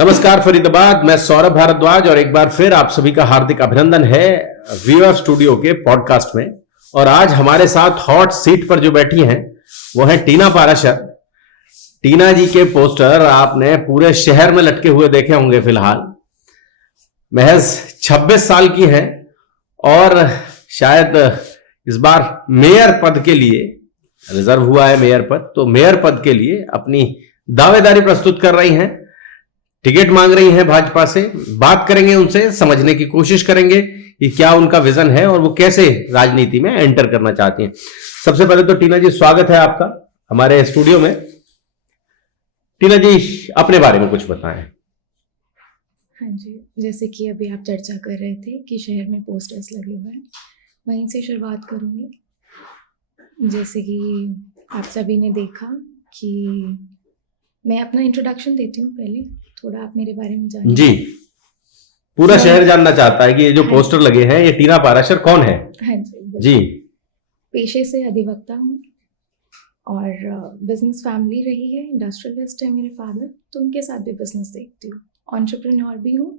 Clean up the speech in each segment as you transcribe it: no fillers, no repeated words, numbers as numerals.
नमस्कार फरीदाबाद, मैं सौरभ भारद्वाज और एक बार फिर आप सभी का हार्दिक अभिनंदन है व्यूअर स्टूडियो के पॉडकास्ट में। और आज हमारे साथ हॉट सीट पर जो बैठी हैं वो है टीना पाराशर। टीना जी के पोस्टर आपने पूरे शहर में लटके हुए देखे होंगे। फिलहाल महज 26 साल की हैं और शायद इस बार मेयर पद के लिए रिजर्व हुआ है मेयर पद, तो मेयर पद के लिए अपनी दावेदारी प्रस्तुत कर रही हैं। टिकट मांग रही हैं भाजपा से। बात करेंगे उनसे, समझने की कोशिश करेंगे कि क्या उनका विजन है और वो कैसे राजनीति में एंटर करना चाहती हैं। सबसे पहले तो टीना जी, स्वागत है आपका हमारे स्टूडियो में। टीना जी, अपने बारे में कुछ बताएं। हाँ जी, जैसे कि अभी आप चर्चा कर रहे थे कि शहर में पोस्टर्स लगे हुए हैं, वहीं से शुरुआत करूँगी। जैसे कि आप सभी ने देखा कि मैं अपना इंट्रोडक्शन देती हूँ पहले, थोड़ा आप मेरे बारे में जानिए। जी, पूरा शहर जानना चाहता है कि ये जो पोस्टर लगे हैं ये टीना पाराशर कौन है। हाँ जी जी, पेशे से अधिवक्ता हूँ और बिजनेस फैमिली रही है, इंडस्ट्रियलिस्ट है मेरे फादर, तो उनके साथ भी बिजनेस देखती हूँ। एंटरप्रेन्योर भी हूँ,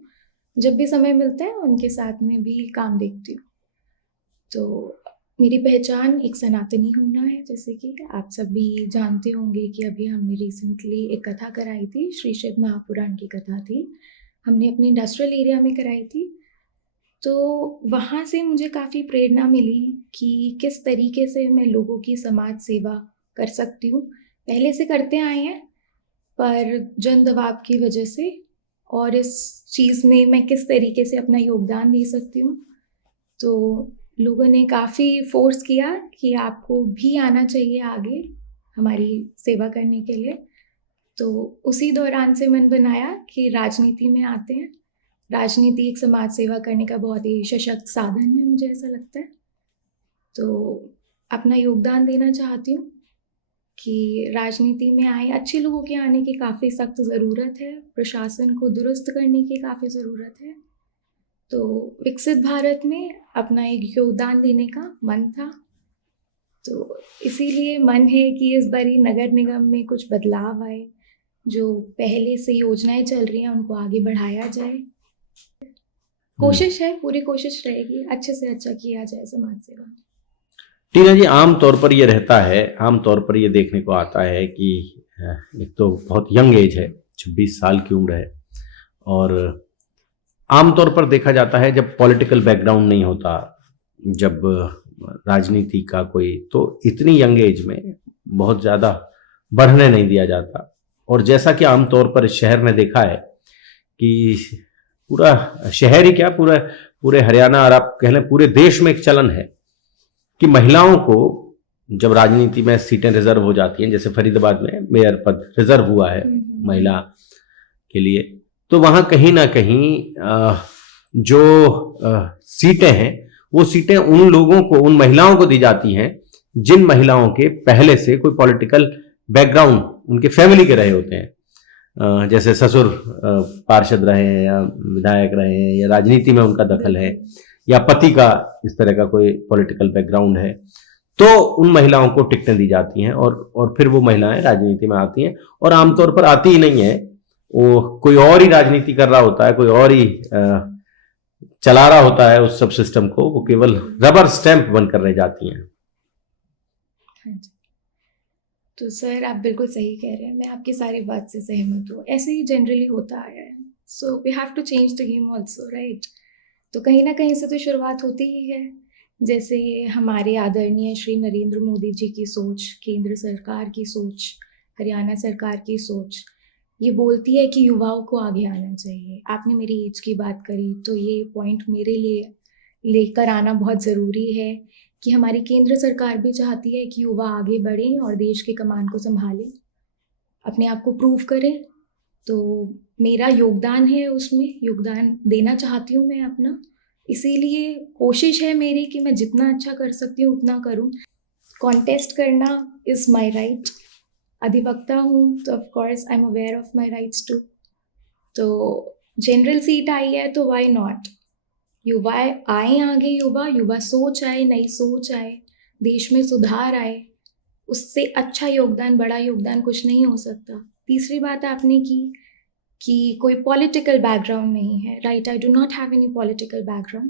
जब भी समय मिलता है उनके साथ में भी काम देखती हूँ। तो मेरी पहचान एक सनातनी होना है। जैसे कि आप सभी जानते होंगे कि अभी हमने रिसेंटली एक कथा कराई थी, श्री शिव महापुराण की कथा थी, हमने अपने इंडस्ट्रियल एरिया में कराई थी। तो वहाँ से मुझे काफ़ी प्रेरणा मिली कि किस तरीके से मैं लोगों की समाज सेवा कर सकती हूँ। पहले से करते आए हैं, पर जन दबाव की वजह से और इस चीज़ में मैं किस तरीके से अपना योगदान दे सकती हूँ। तो लोगों ने काफ़ी फोर्स किया कि आपको भी आना चाहिए आगे हमारी सेवा करने के लिए। तो उसी दौरान से मन बनाया कि राजनीति में आते हैं। राजनीति एक समाज सेवा करने का बहुत ही सशक्त साधन है, मुझे ऐसा लगता है। तो अपना योगदान देना चाहती हूँ कि राजनीति में आए। अच्छे लोगों के आने की काफ़ी सख्त ज़रूरत है, प्रशासन को दुरुस्त करने की काफ़ी ज़रूरत है। तो विकसित भारत में अपना एक योगदान देने का मन था, तो इसीलिए मन है कि इस बारी नगर निगम में कुछ बदलाव आए, जो पहले से योजनाएं चल रही हैं उनको आगे बढ़ाया जाए। कोशिश है, पूरी कोशिश रहेगी अच्छे से अच्छा किया जाए समाज सेवा। टीना जी, आमतौर पर ये रहता है, आमतौर पर ये देखने को आता है कि एक तो बहुत यंग एज है, 26 साल की उम्र है, और आमतौर पर देखा जाता है जब पॉलिटिकल बैकग्राउंड नहीं होता, जब राजनीति का कोई, तो इतनी यंग एज में बहुत ज़्यादा बढ़ने नहीं दिया जाता। और जैसा कि आमतौर पर इस शहर में देखा है कि पूरा शहर ही क्या, पूरे हरियाणा और आप कह लें पूरे देश में एक चलन है कि महिलाओं को जब राजनीति में सीटें रिजर्व हो जाती हैं, जैसे फरीदाबाद में मेयर पद रिजर्व हुआ है महिला के लिए, तो वहाँ कहीं ना कहीं जो सीटें हैं वो सीटें उन लोगों को, उन महिलाओं को दी जाती हैं जिन महिलाओं के पहले से कोई पॉलिटिकल बैकग्राउंड उनके फैमिली के रहे होते हैं। जैसे ससुर पार्षद रहे हैं या विधायक रहे हैं या राजनीति में उनका दखल है या पति का इस तरह का कोई पॉलिटिकल बैकग्राउंड है, तो उन महिलाओं को टिकटें दी जाती हैं और फिर वो महिलाएं राजनीति में आती हैं। और आमतौर पर आती ही नहीं है, वो कोई और ही राजनीति कर रहा होता है, कोई और ही चला रहा होता है उस सब सिस्टम को, वो केवल रबर स्टैंप बनकर रह जाती हैं। हाँ जी, तो सर आप बिल्कुल सही कह रहे हैं, मैं आपकी सारी बात से सहमत हूँ। ऐसे ही जनरली होता आया है, so we have to change the game also, right. तो कहीं ना कहीं से तो शुरुआत होती ही है। जैसे हमारे आदरणीय श्री नरेंद्र मोदी जी की सोच, केंद्र सरकार की सोच, हरियाणा सरकार की सोच ये बोलती है कि युवाओं को आगे आना चाहिए। आपने मेरी एज की बात करी, तो ये पॉइंट मेरे लिए लेकर आना बहुत ज़रूरी है कि हमारी केंद्र सरकार भी चाहती है कि युवा आगे बढ़ें और देश के कमान को संभालें, अपने आप को प्रूव करें। तो मेरा योगदान है, उसमें योगदान देना चाहती हूँ मैं अपना। इसीलिए कोशिश है मेरी कि मैं जितना अच्छा कर सकती हूँ उतना करूँ। कॉन्टेस्ट करना इज़ माई राइट। अधिवक्ता हूँ तो of course I am aware of my rights too. तो जनरल सीट आई है तो वाई नॉट। युवा आए आगे, युवा सोच आए, नई सोच आए, देश में सुधार आए, उससे अच्छा योगदान, बड़ा योगदान कुछ नहीं हो सकता। तीसरी बात आपने की कि कोई पॉलिटिकल बैकग्राउंड नहीं है, right? I do not have any political background.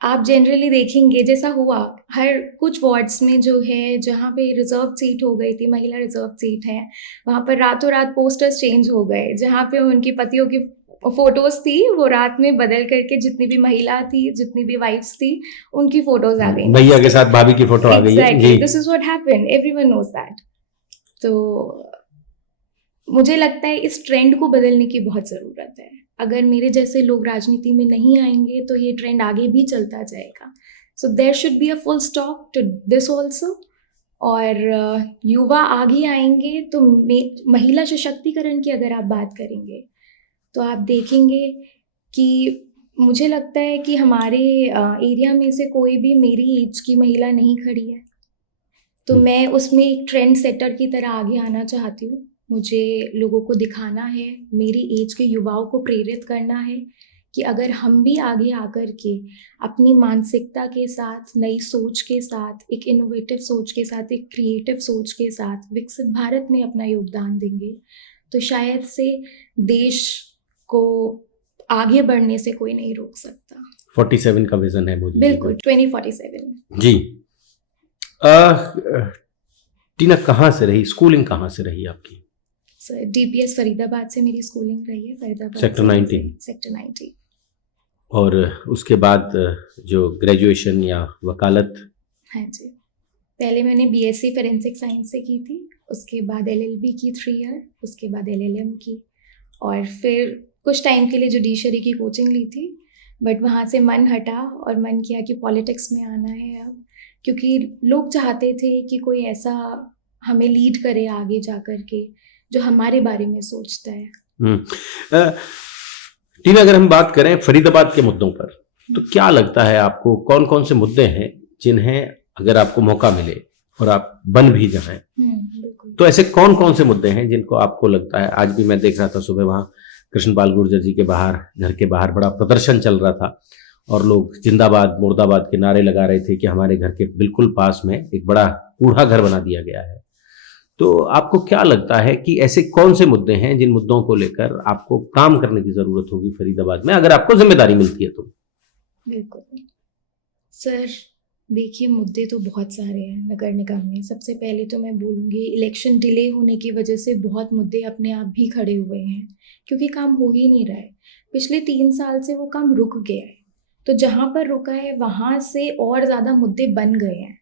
आप जनरली देखेंगे जैसा हुआ हर कुछ वार्ड्स में जो है, जहाँ पे रिजर्व सीट हो गई थी, महिला रिजर्व सीट है, वहाँ पर रातों रात पोस्टर्स चेंज हो गए। जहाँ पे उनकी पतियों की फोटोज थी, वो रात में बदल करके जितनी भी महिला थी, जितनी भी वाइफ्स थी, उनकी फोटोज आ गई। भैया के साथ भाभी की फोटो आ गई है। Exactly, this is what happened, everyone knows that. तो मुझे लगता है इस ट्रेंड को बदलने की बहुत ज़रूरत है। अगर मेरे जैसे लोग राजनीति में नहीं आएंगे तो ये ट्रेंड आगे भी चलता जाएगा। So there should be a full stop to this also. और युवा आगे आएंगे तो महिला सशक्तिकरण की अगर आप बात करेंगे तो आप देखेंगे कि मुझे लगता है कि हमारे एरिया में से कोई भी मेरी एज की महिला नहीं खड़ी है। तो मैं उसमें एक ट्रेंड सेटर की तरह आगे आना चाहती हूँ। मुझे लोगों को दिखाना है, मेरी एज के युवाओं को प्रेरित करना है कि अगर हम भी आगे आकर के अपनी मानसिकता के साथ, नई सोच के साथ, एक इनोवेटिव सोच के साथ, एक क्रिएटिव सोच के साथ विकसित भारत में अपना योगदान देंगे तो शायद से देश को आगे बढ़ने से कोई नहीं रोक सकता। 47 का विजन है मोदी जी का। बिल्कुल, 2047 जी। टीना कहाँ से रही, स्कूलिंग कहाँ से रही आपकी? सर DPS फरीदाबाद से मेरी स्कूलिंग रही है, फरीदाबाद सेक्टर 19। सेक्टर 19। और उसके बाद जो ग्रेजुएशन या वकालत? हाँ जी, पहले मैंने BSc फोरेंसिक साइंस से की थी, उसके बाद LLB की 3 ईयर, उसके बाद LLM की, और फिर कुछ टाइम के लिए जुडिशरी की कोचिंग ली थी। बट वहाँ से मन हटा और मन किया कि पॉलिटिक्स में आना है अब, क्योंकि लोग चाहते थे कि कोई ऐसा हमें लीड करे आगे जा कर के जो हमारे बारे में सोचता है। टीना, अगर हम बात करें फरीदाबाद के मुद्दों पर, तो क्या लगता है आपको कौन कौन से मुद्दे हैं जिन्हें अगर आपको मौका मिले और आप बन भी जाएं तो ऐसे कौन कौन से मुद्दे हैं जिनको आपको लगता है? आज भी मैं देख रहा था सुबह, वहाँ कृष्णपाल गुर्जर जी के बाहर, घर के बाहर बड़ा प्रदर्शन चल रहा था और लोग जिंदाबाद मुर्दाबाद के नारे लगा रहे थे कि हमारे घर के बिल्कुल पास में एक बड़ा कूड़ा घर बना दिया गया है। तो आपको क्या लगता है कि ऐसे कौन से मुद्दे हैं जिन मुद्दों को लेकर आपको काम करने की जरूरत होगी फरीदाबाद में, अगर आपको जिम्मेदारी मिलती है तो? बिल्कुल सर, देखिए मुद्दे तो बहुत सारे हैं नगर निगम में। सबसे पहले तो मैं बोलूँगी इलेक्शन डिले होने की वजह से बहुत मुद्दे अपने आप भी खड़े हुए हैं, क्योंकि काम हो ही नहीं रहा है। पिछले 3 साल से वो काम रुक गया है, तो जहाँ पर रुका है वहाँ से और ज़्यादा मुद्दे बन गए हैं।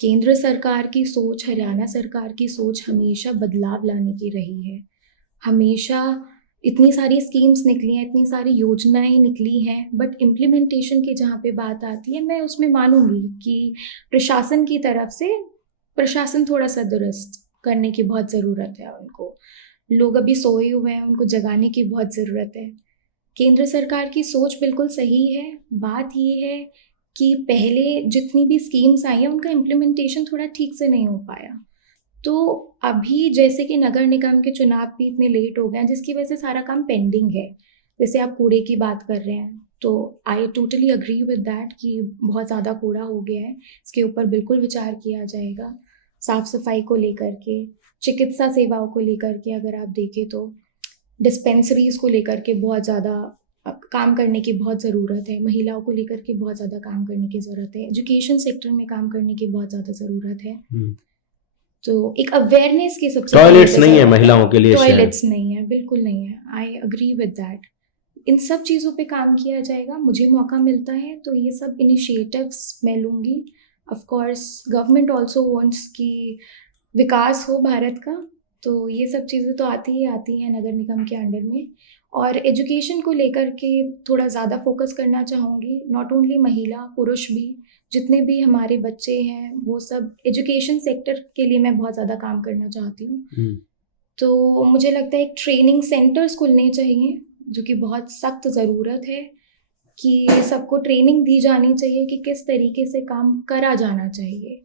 केंद्र सरकार की सोच, हरियाणा सरकार की सोच हमेशा बदलाव लाने की रही है। हमेशा इतनी सारी स्कीम्स निकली हैं, इतनी सारी योजनाएं निकली हैं, बट इम्प्लीमेंटेशन की जहाँ पे बात आती है, मैं उसमें मानूंगी कि प्रशासन की तरफ से प्रशासन थोड़ा सा दुरुस्त करने की बहुत ज़रूरत है उनको। लोग अभी सोए हुए हैं, उनको जगाने की बहुत ज़रूरत है। केंद्र सरकार की सोच बिल्कुल सही है। बात ये है कि पहले जितनी भी स्कीम्स आई हैं उनका इम्प्लीमेंटेशन थोड़ा ठीक से नहीं हो पाया। तो अभी जैसे कि नगर निगम के चुनाव भी इतने लेट हो गए हैं, जिसकी वजह से सारा काम पेंडिंग है। जैसे आप कूड़े की बात कर रहे हैं, तो I totally agree with that कि बहुत ज़्यादा कूड़ा हो गया है, इसके ऊपर बिल्कुल विचार किया जाएगा। साफ़ सफाई को लेकर के, चिकित्सा सेवाओं को लेकर के अगर आप देखें तो डिस्पेंसरीज़ को लेकर के बहुत ज़्यादा काम करने की बहुत ज़रूरत है। महिलाओं को लेकर के बहुत ज़्यादा काम करने की ज़रूरत है। एजुकेशन सेक्टर में काम करने की बहुत ज़्यादा ज़रूरत है। तो एक अवेयरनेस की सबसे टॉयलेट्स नहीं है महिलाओं के लिए, टॉयलेट्स नहीं है, बिल्कुल नहीं है। I agree with that. इन सब चीज़ों पे काम किया जाएगा। मुझे मौका मिलता है तो ये सब इनिशिएटिव्स मैं लूँगी। Of course government also wants कि विकास हो भारत का, तो ये सब चीज़ें तो आती हैं नगर निगम के अंडर में। और एजुकेशन को लेकर के थोड़ा ज़्यादा फोकस करना चाहूँगी। नॉट ओनली महिला, पुरुष भी, जितने भी हमारे बच्चे हैं, वो सब एजुकेशन सेक्टर के लिए मैं बहुत ज़्यादा काम करना चाहती हूँ। तो मुझे लगता है एक ट्रेनिंग सेंटर्स खुलने चाहिए, जो कि बहुत सख्त ज़रूरत है कि सबको ट्रेनिंग दी जानी चाहिए कि किस तरीके से काम करा जाना चाहिए।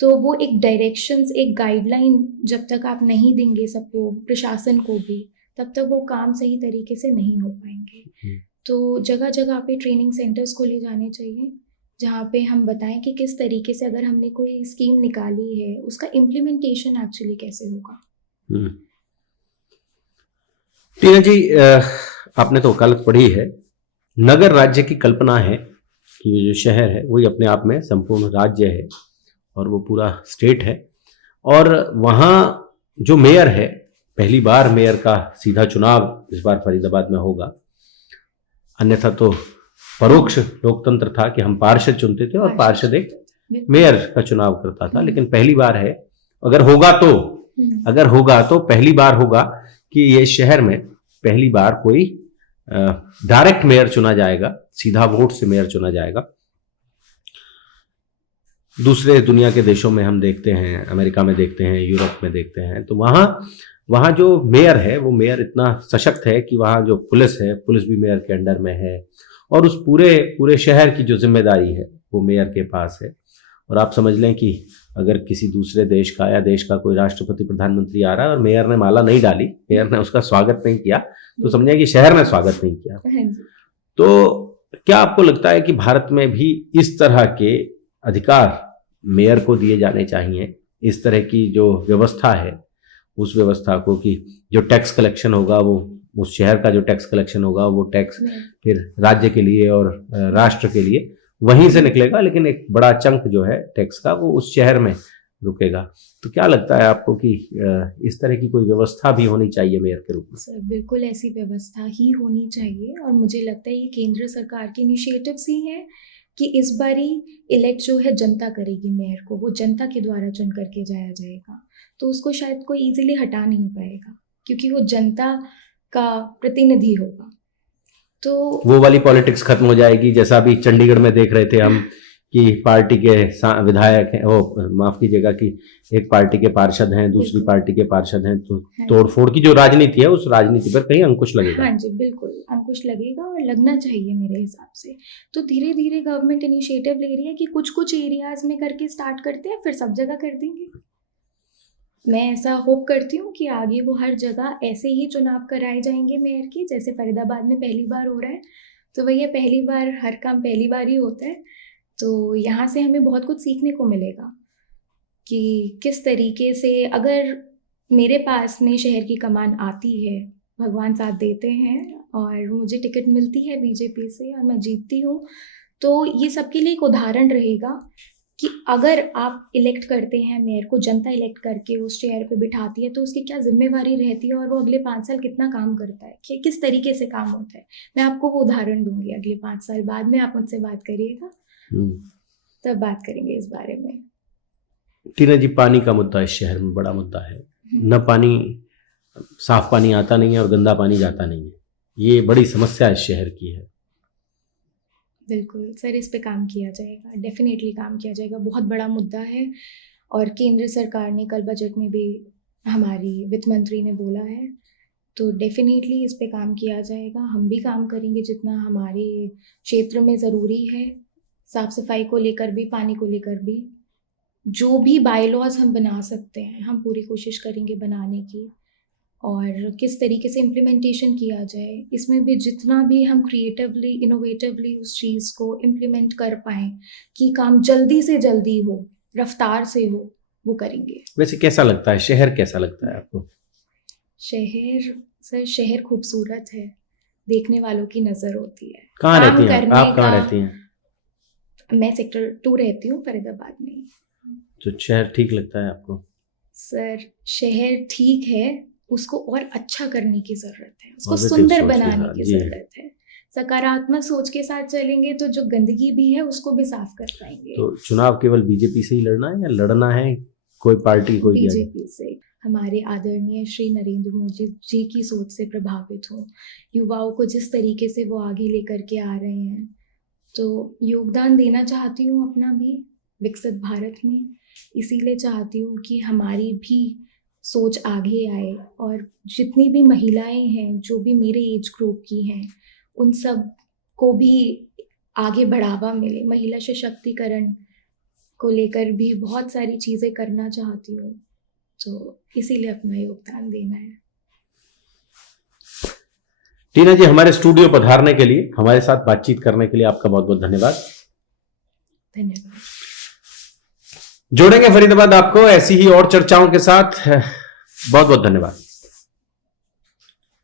तो वो एक डायरेक्शंस, एक गाइडलाइन जब तक आप नहीं देंगे सबको, प्रशासन को भी, तब तक वो काम सही तरीके से नहीं हो पाएंगे। तो जगह जगह पे ट्रेनिंग सेंटर्स खोले जाने चाहिए, जहाँ पे हम बताएं कि किस तरीके से अगर हमने कोई स्कीम निकाली है उसका इम्प्लीमेंटेशन एक्चुअली कैसे होगा। टीना जी, आपने तो वकालत पढ़ी है। नगर राज्य की कल्पना है कि वो जो शहर है वही अपने आप में संपूर्ण राज्य है और वो पूरा स्टेट है। और वहाँ जो मेयर है, पहली बार मेयर का सीधा चुनाव इस बार फरीदाबाद में होगा। अन्यथा तो परोक्ष लोकतंत्र था कि हम पार्षद चुनते थे और पार्षद एक मेयर का चुनाव करता था, लेकिन पहली बार है। अगर होगा तो पहली बार होगा कि ये शहर में पहली बार कोई डायरेक्ट मेयर चुना जाएगा, सीधा वोट से मेयर चुना जाएगा। दूसरे दुनिया के देशों में हम देखते हैं, अमेरिका में देखते हैं, यूरोप में देखते हैं, तो वहाँ जो मेयर है वो मेयर इतना सशक्त है कि वहाँ जो पुलिस है, पुलिस भी मेयर के अंडर में है और उस पूरे शहर की जो जिम्मेदारी है वो मेयर के पास है। और आप समझ लें कि अगर किसी दूसरे देश का या देश का कोई राष्ट्रपति प्रधानमंत्री आ रहा है और मेयर ने माला नहीं डाली, मेयर ने उसका स्वागत नहीं किया, तो समझिए कि शहर ने स्वागत नहीं किया। तो क्या आपको लगता है कि भारत में भी इस तरह के अधिकार मेयर को दिए जाने चाहिए? इस तरह की जो व्यवस्था है उस व्यवस्था को कि जो टैक्स कलेक्शन होगा वो उस शहर का जो टैक्स कलेक्शन होगा वो टैक्स फिर राज्य के लिए और राष्ट्र के लिए वहीं से निकलेगा, लेकिन एक बड़ा चंक जो है टैक्स का वो उस शहर में रुकेगा। तो क्या लगता है आपको कि इस तरह की कोई व्यवस्था भी होनी चाहिए मेयर के रूप में? सर बिल्कुल ऐसी व्यवस्था ही होनी चाहिए और मुझे लगता है ये केंद्र सरकार के इनिशिएटिव्स ही हैं कि इस बारी इलेक्ट जो है जनता करेगी मेयर को, वो जनता के द्वारा चुन करके जाया जाएगा, तो उसको शायद कोई इजीली हटा नहीं पाएगा क्योंकि वो जनता का प्रतिनिधि होगा। तो वो वाली पॉलिटिक्स खत्म हो जाएगी जैसा अभी चंडीगढ़ में देख रहे थे हम कि पार्टी के विधायक हैं, वो माफ कीजिएगा कि एक पार्टी के पार्षद हैं, दूसरी पार्टी के पार्षद हैं, तो तोड़फोड़ की जो राजनीति है उस राजनीति पर कहीं अंकुश लगेगा। हाँ जी, बिल्कुल अंकुश लगेगा और लगना चाहिए मेरे हिसाब से। तो धीरे धीरे गवर्नमेंट इनिशिएटिव ले रही है कि कुछ कुछ एरियाज में करके स्टार्ट करते हैं, फिर सब जगह कर देंगे। मैं ऐसा होप करती हूँ कि आगे वो हर जगह ऐसे ही चुनाव कराए जाएंगे मेयर के, जैसे फरीदाबाद में पहली बार हो रहा है। तो भैया पहली बार हर काम पहली बार ही होता है, तो यहाँ से हमें बहुत कुछ सीखने को मिलेगा कि किस तरीके से अगर मेरे पास में शहर की कमान आती है, भगवान साथ देते हैं और मुझे टिकट मिलती है बीजेपी से और मैं जीतती हूँ, तो ये सबके लिए एक उदाहरण रहेगा कि अगर आप इलेक्ट करते हैं मेयर को, जनता इलेक्ट करके उस चेयर पे बिठाती है, तो उसकी क्या जिम्मेवारी रहती है और वो अगले 5 साल कितना काम करता है, कि किस तरीके से काम होता है। मैं आपको वो उदाहरण दूंगी अगले 5 साल बाद में, आप मुझसे बात करिएगा तब बात करेंगे इस बारे में। टीना जी, पानी का मुद्दा इस शहर में बड़ा मुद्दा है। न पानी, साफ पानी आता नहीं है और गंदा पानी जाता नहीं है, ये बड़ी समस्या इस शहर की है। बिल्कुल सर, इस पे काम किया जाएगा, डेफिनेटली काम किया जाएगा, बहुत बड़ा मुद्दा है। और केंद्र सरकार ने कल बजट में भी, हमारी वित्त मंत्री ने बोला है, तो डेफिनेटली इस पे काम किया जाएगा। हम भी काम करेंगे जितना हमारे क्षेत्र में ज़रूरी है, साफ़ सफाई को लेकर भी, पानी को लेकर भी। जो भी बायलॉज हम बना सकते हैं हम पूरी कोशिश करेंगे बनाने की, और किस तरीके से इम्प्लीमेंटेशन किया जाए, इसमें भी जितना भी हम क्रिएटिवली, इनोवेटिवली उस चीज़ को इम्प्लीमेंट कर पाएँ कि काम जल्दी से जल्दी हो, रफ्तार से हो, वो करेंगे। वैसे कैसा लगता है शहर, कैसा लगता है आपको? शहर सर, शहर खूबसूरत है, देखने वालों की नज़र होती है। कहाँ रहती हैं आप? कहाँ रहती हैं? मैं सेक्टर 2 रहती हूँ, फरीदाबाद में। तो शहर ठीक लगता है आपको? सर शहर ठीक है, उसको और अच्छा करने की ज़रूरत है, उसको सुंदर बनाने की ज़रूरत है। सकारात्मक सोच के साथ चलेंगे तो जो गंदगी भी है उसको भी साफ कर पाएंगे। तो चुनाव केवल बीजेपी से ही लड़ना है या लड़ना है कोई पार्टी, कोई? बीजेपी से। हमारे आदरणीय श्री नरेंद्र मोदी जी की सोच से प्रभावित हूँ, युवाओं को जिस तरीके से वो आगे लेकर के आ रहे हैं, तो योगदान देना चाहती हूँ अपना भी विकसित भारत में। इसीलिए चाहती हूँ कि हमारी भी सोच आगे आए और जितनी भी महिलाएं हैं, जो भी मेरे एज ग्रुप की हैं, उन सब को भी आगे बढ़ावा मिले। महिला सशक्तिकरण को लेकर भी बहुत सारी चीज़ें करना चाहती हूँ, तो इसीलिए अपना योगदान देना है। टीना जी, हमारे स्टूडियो पधारने के लिए, हमारे साथ बातचीत करने के लिए आपका बहुत बहुत धन्यवाद। धन्यवाद। जोड़ेंगे फरीदाबाद आपको ऐसी ही और चर्चाओं के साथ। बहुत बहुत धन्यवाद।